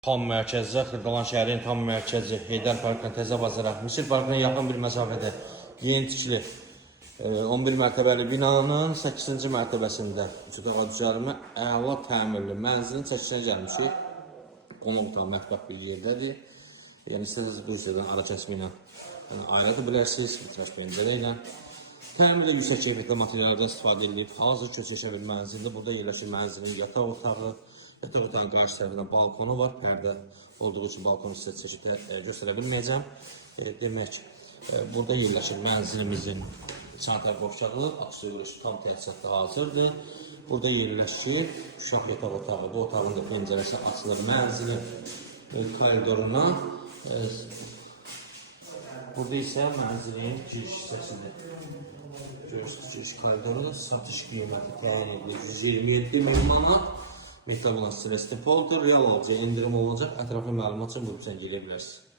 Tam mərkəzdə, Xırdalan şəhərinin tam mərkəzi, Heydər Parkına, Təzə Bazara, Misir Parkına yaxın bir məsafədə yeni tikili 11 mərtəbəli binanın 8-ci mərtəbəsində uçudağa düzəlmə əla təmirli mənzilin çəkisinə gəlmişik. Qonaq otağı, mətbəx bir yerdədir. Yəni istəsəniz bu hissədən ara kəsmi ilə ayrıda bilərsiniz, vitraş pəncərə ilə. Təmirli yüksək keyfiyyətli materiallardan istifadə edilib, hazır köçəşə bir mənzildir. Burada yerləşir mənzilin yataq otağı. Yataq otağın qarşı tərəfində balkonu var. Pərdə olduğu üçün balkonu sizə çəkib göstərə bilməyəcəm. Demək, burada yerləşir mənzilimizin çantar qovşağı, aksiyonlusu tam təchizatda hazırdır. Burada yerləşir uşaq yataq otağı. Bu otağın da pəncərəsi açılır mənzilin koridoruna. Burada isə mənzilin giriş hissəsidir. Görürsünüz, giriş koridorunda satış qiyməti təyin edilir 127 min manat. Mehtab olan Stress Defaulter, real alıcıya indirim olacaq. Ətraflı məlumat üçün bu bizə gələ bilərsiniz.